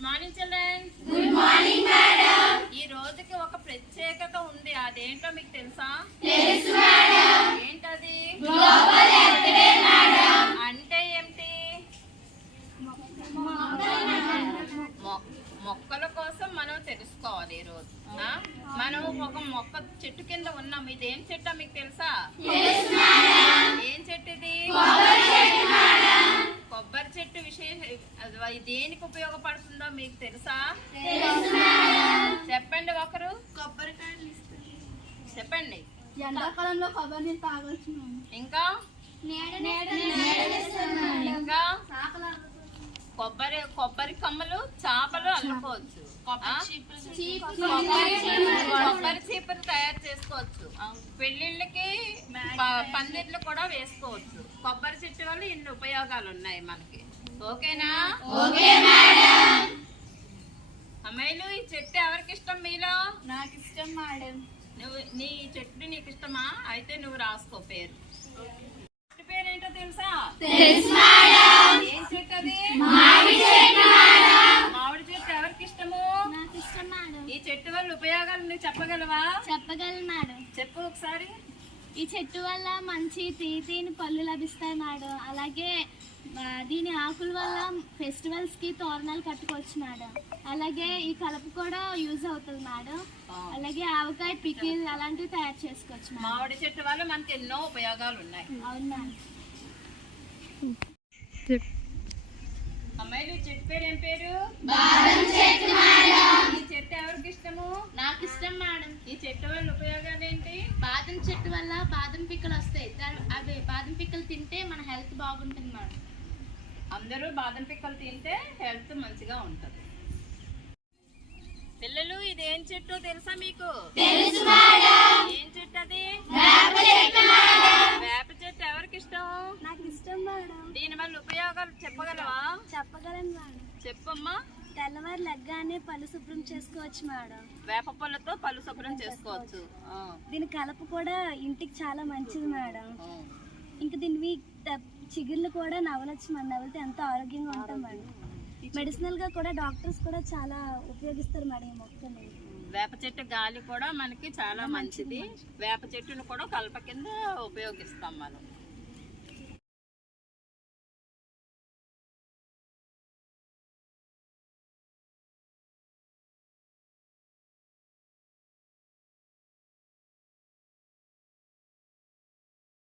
Good morning children. Good morning madam. ఈ రోజుకి ఒక ప్రత్యేకత ఉంది, అదేంటో మీకు తెలుసా? తెలుసు మేడం. ఏంటది? Global earth day madam. అంటే ఏమిటి? మొక్కల కోసం మనం తెలుసుకోవాలి ఈ రోజు. మనం ఒక మొక్క చెట్టు కింద ఉన్నాం. ఇదేం చెట్టు మీకు తెలుసా? ఏం చెట్టు ఇది? కొబ్బరి చెట్టు. దేనికి ఉపయోగపడుతుందో మీకు తెలుసా? చెప్పండి ఒకరు. కొబ్బరికాయలు చెప్పండి. ఎండాకాలంలో కొబ్బరి తాగొచ్చు. ఇంకా ఇంకా కొబ్బరి కమ్మలు చేపలు అల్లుకోవచ్చు. కొబ్బరి చీపులు తయారు చేసుకోవచ్చు. పెళ్లిళ్ళకి పందిర్లు కూడా వేసుకోవచ్చు. కొబ్బరి చెట్టు వల్ల ఇన్ని ఉపయోగాలు ఉన్నాయి మనకి. ఓకేనా? అమ్మాయిలు, ఈ చెట్టు ఎవరికి ఇష్టం మీలో? నాకు ఇష్టం మేడం. నీ చెట్టు నీకు ఇష్టమా? అయితే నువ్వు రాసుకో పేరు. పేరేంటో తెలుసా? ఏం చెట్టు అది? మామిడి చెట్టు ఎవరికి ఇష్టము? నాకు ఇష్టం మేడం. ఈ చెట్టు వల్ల ఉపయోగాలు నువ్వు చెప్పగలవా? చెప్పగలను మేడం. చెప్పు ఒకసారి. ఈ చెట్టు వల్ల మంచి తీని పళ్ళు లభిస్తాయి మేడం. అలాగే దీని ఆకుల వల్ల ఫెస్టివల్స్ కి తోరణాలు కట్టుకోవచ్చు మేడం. అలాగే ఈ కలప కూడా యూజ్ అవుతుంది మేడం. అలాగే ఆవకాయ పికిల్ అలాంటివి తయారు చేసుకోవచ్చు. మామిడి చెట్టు వల్ల మనకి ఎన్నో ఉపయోగాలు ఉన్నాయి. అవును మేడం. అమ్మాయిలు, చెట్టు పేరు ఏం పేరు? ఈ చెట్టు ఎవరికి ఇష్టము? నాకు ఇష్టం మేడం. ఈ చెట్టు వల్ల ఉపయోగాలు ఏంటి? బాదం చెట్టు వల్ల బాదం పిక్కలు వస్తాయి. అవి బాదం పిక్కలు తింటే మన హెల్త్ బాగుంటుంది మేడం. అందరూ బాదం పిక్కలు తింటే హెల్త్ మంచిగా ఉంటుంది. పిల్లలు, ఇది ఏం చెట్టు తెలుసా మీకు? ఏం చెట్టు అది? వేప చెట్టు ఎవరికి ఇష్టం? నాకు ఇష్టం మేడం. దీని వల్ల ఉపయోగాలు చెప్పగలవా? చెప్పగలను మేడం. చెప్పమ్మా. తెల్లవారు లెగ్గానే పళ్ళు శుభ్రం చేసుకోవచ్చు మేడం. వేప పళ్ళతో పళ్ళు శుభ్రం చేసుకోవచ్చు. దీని కలప కూడా ఇంటికి చాలా మంచిది మేడం. ఇంకా దీనివి చిగుర్లు కూడా నవలొచ్చు మేడం. నవ్వులతో ఎంతో ఆరోగ్యంగా ఉంటాం మేడం. మెడిసినల్ గా కూడా డాక్టర్స్ కూడా చాలా ఉపయోగిస్తారు మేడం ఈ మొక్కని. వేప చెట్టు గాలి కూడా మనకి చాలా మంచిది. వేప చెట్టును కూడా కలప కింద ఉపయోగిస్తాం మనం.